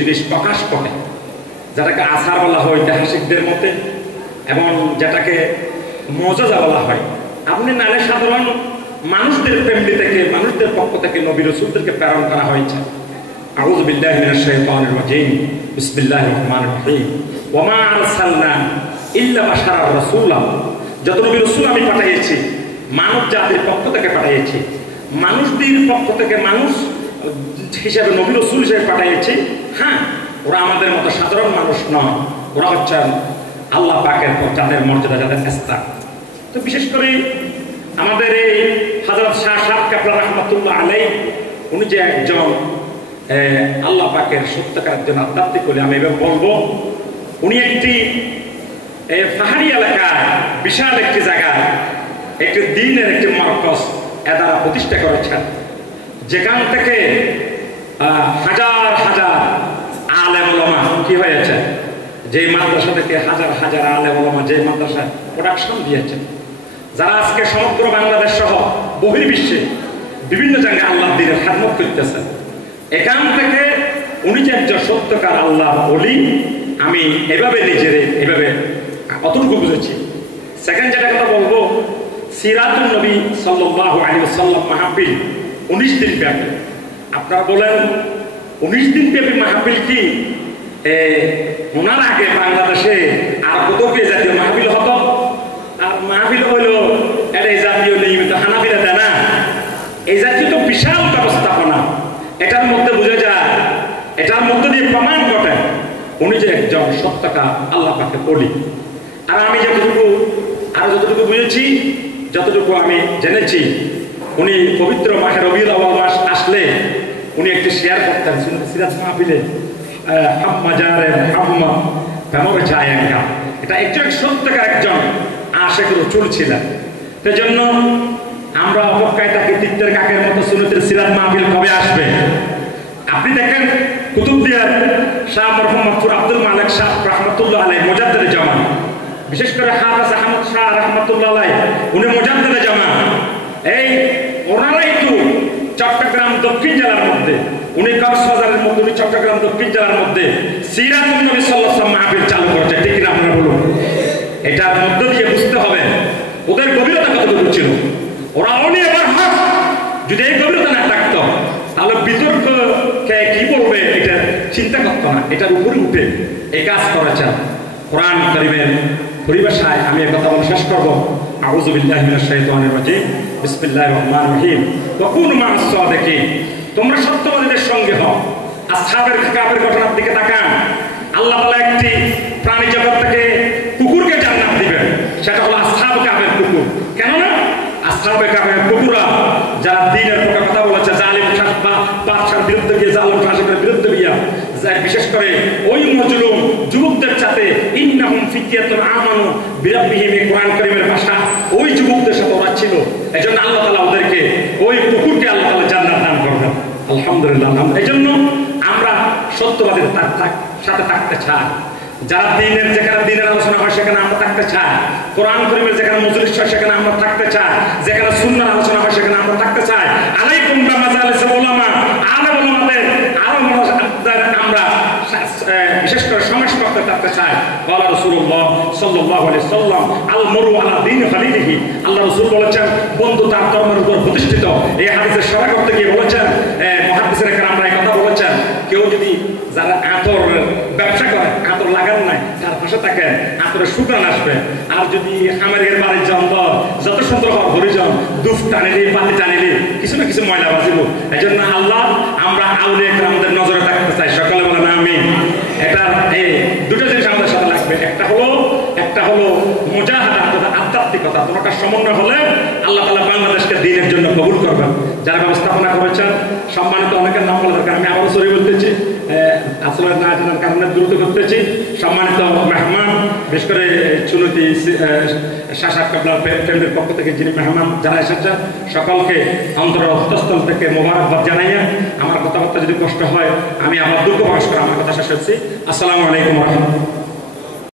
জিনিস প্রকাশ করে, যেটাকে আসার বলা হয় ঐতিহাসিকদের মতে, এবং যেটাকে মজা বলা হয়। আপনি নালে সাধারণ মানুষদের ফ্যামিলি থেকে, মানুষদের পক্ষ থেকে নবী রাসূলদেরকে প্রেরণ করা হয়েছে। আউযু বিল্লাহি মিনাশ শাইতানির রাজিম, বিসমিল্লাহির রহমানির রহিম। ওয়া মা আরসালনা ইল্লা বাশারার রাসূলা, যত নবী রাসূল আমি পাঠিয়েছি মানব জাতির পক্ষ থেকে পাঠিয়েছি, মানুষদের পক্ষ থেকে মানুষ হিসাবে নবী রাসূল হিসেবে পাঠিয়েছি। হ্যাঁ, ওরা আমাদের মতো সাধারণ মানুষ নয়, ওরা হচ্ছেন আল্লাহ পাকের যাদের মর্যাদা, যাদের ইস্তাক। তো বিশেষ করে আমাদের এই হযরত শাহ সাহেব কাবলা রাহমাতুল্লাহ আলাইহি, উনি যে একজন আল্লাহ পাকের সত্যকার একজন আধ্যাত্মিক ওলি, আমি এবার বলবো, উনি একটি পাহাড়ি এলাকায় বিশাল একটি জায়গায় একটি দ্বীনের একটি মারকাজ দ্বারা প্রতিষ্ঠা করেছেন, যেখান থেকে হাজার হাজার আলেম ওলামা কি হয়েছে, যে মাদ্রাসা থেকে হাজার হাজার আলেম ওলামা যে মাদ্রাসায় প্রোডাকশন দিয়েছে, যারা আজকে সমগ্র বাংলাদেশ সহ বহির্বিশ্বে বিভিন্ন জায়গায় আল্লাহ দ্বীনের খেদমত করতেছেন। এখান থেকে উনি যে একজন সত্যকার আল্লাহর ওলি, আমি এভাবে নিজের এভাবে অতটুকু বুঝেছি। সেকেন্ড যেটা কথা বলবো, সিরাতুন নবী সাল্লাল্লাহু আলাইহি ওয়াসাল্লাম মাহফিল 19 দিন ব্যাপী। আপনারা বলেন 19 দিন ব্যাপী মাহফিল কি ওনার আগে বাংলাদেশে আর কত কি জাতীয় মাহফিল হতো? আর মাহফিল হইল এটা জাতীয় নিয়মিত হানাফিরা দেয় না, এই জাতীয় তো বিশাল ব্যবস্থাপনা। এটার মধ্যে বোঝা যায়, এটার মধ্যে দিয়ে প্রমাণ ঘটে উনি যে একজন সত্যকার আল্লাহ পাকের ওলি। আর আমি যতটুকু বুঝেছি, যতটুকু আমি জেনেছি, উনি পবিত্র মাহে রবিউল আউয়াল মাস আসলে উনি একটি শেয়ার করতেন সিরাত মাহফিলে, এটা একজন সত্যকার একজন আশিক রাসূল ছিলেন। সেজন্য আমরা অপেক্ষায় থাকি তিক্তের কাকের মতো সুন্নতের সিরাত মাহফিল কবে আসবে। আপনি দেখেন কুতুবদিয়ার শাহ মরহুম মাহফুর আব্দুল মালিক শাহ রাহমাতুল্লাহ আলাইহি মুজাদ্দিদে জামান, বিশেষ করে হাফেজ আহমদ শাহ রাহমাতুল্লাহ আলাইহি উনি মুজাদ্দিদে জামান। এই ওনারাই তো চট্টগ্রাম দক্ষিণ জেলার মধ্যে, উনি কক্সবাজারের মধ্যে, উনি চট্টগ্রাম দক্ষিণ জেলার মধ্যে সিরাতুন নবী সাল্লাল্লাহু আলাইহি ওয়াসাল্লাম মাহফিল চালু করেছে। ঠিক না আপনারা বলুন? এটার মধ্য দিয়ে বুঝতে হবে ওদের গভীরতা কতটুকু ছিল। ওরা অনি এবার হক, যদি এই গভীরতা না থাকতো তাহলে বিতর্ককে কি বলবে এটা চিন্তা করতো না, এটার উপরে উঠে এই কাজ করেছেন। কোরআন কারীমের পরিভাষায় আমি এই কথা বলে শেষ করব। আউযু বিল্লাহি মিনাশ শাইতানির রাজিম, বিসমিল্লাহির রহমানির রহিম। ওয়া কুনু মা'আস সাদিকিন, তোমরা সত্যবাদীদের সঙ্গে হও। আসহাবের কাফের ঘটনার দিকে তাকান। আল্লাহ তাআলা একটি প্রাণী জগৎ থেকে কুকুরকে জান্নাত দিবেন, সেটা হলো আসহাব কাফের কুকুর। কেন না? আসহাবে কাফের কুকুররা যারা দ্বীনের পক্ষে কথা বলেছে, জালিম বাদশার বিরুদ্ধে গিয়ে, জালিম শাসকের বিরুদ্ধে গিয়া, বিশেষ করে ওই মজলুম যুবকদের সাথে ইন্নাহুম ফিতয়াতুন আমানু বিরাব্বিহিম, কোরআন কারীমের ভাষা, ওই যুবকদের সাথে ওরা ছিল। এজন্য আল্লাহ তাআলা ওদেরকে, ওই কুকুরকে আল্লাহ তাআলা জান্নাত দান করবেন। আলহামদুলিল্লাহ। এজন্য আমরা সত্যবাদীর সাথে থাকতে চাই। যারা দ্বীনের, যেখানে দ্বীনের আলোচনা হয় সেখানে আমরা থাকতে চাই। কোরআন কারীমের যেখানে মজলিস হয় সেখানে আমরা থাকতে চাই। যেখানে সুন্নাহর আলোচনা হয় সেখানে আমরা থাকতে চাই। আলাইকুম বিমাজালিসিল উলামা, আলেম ওলামাদের আরো আমরা বিশেষ করে সমাজ করতে থাকতে চাই। ক্বালা রাসূলুল্লাহ সাল্লাল্লাহু আলাইহি ওয়াসাল্লাম, আল মারউ আলা দীনি খালিলিহি, আল্লাহ রাসূল বলেছেন বন্ধু তার ধর্মের উপর প্রতিষ্ঠিত। এই হাদিসের সরাহ করতে গিয়ে বলেছেন, মুহাদ্দিসিন আমরা এই কথা বলেছেন, কেউ যদি যারা আতর ব্যবসা করে, আতর লাগান নাই, তার পাশে থাকেন, আতরের সুগ্রাণ আসবে। আর যদি খামারের বাড়ির জঙ্গল যত সুন্দর হওয়ার হরিজন দুফ টানিলি, পাতি টানিলি, কিছু না কিছু ময়লা বাজিব। এই জন্য আল্লাহ আমরা আউলিয়া কেরামদের নজরে থাকতে চাই। সকলে বলেন আমিন। এটা এই দুটো জিনিস আমাদের সাথে লাগবে। একটা হলো মুজাহাদা, আধ্যাত্মিকতা, তোমার সমন্বয় হলে আল্লাহ তাআলা বাংলাদেশকে দ্বীনের জন্য কবুল করবেন। যারা ব্যবস্থাপনা করেছেন, সম্মানিত অনেকের নাম বলা দরকার, আমি আবারও সরি বলতেছি, আসলে না জানার কারণে দ্রুত করতেছি। সম্মানিত মেহমান, বিশেষ করে চুনতি শাহ সাহেব কাবলার ফ্যামিলির পক্ষ থেকে যিনি মেহমান যারা এসেছেন, সকলকে অন্তরের অন্তঃস্থল থেকে মোবারকবাদ জানাইয়া, আমার কথাবার্তা যদি কষ্ট হয় আমি আমার দুঃখ প্রকাশ করে আমার কথা শেষ করছি। আসসালামু আলাইকুম ওয়া রাহমাতুল্লাহ।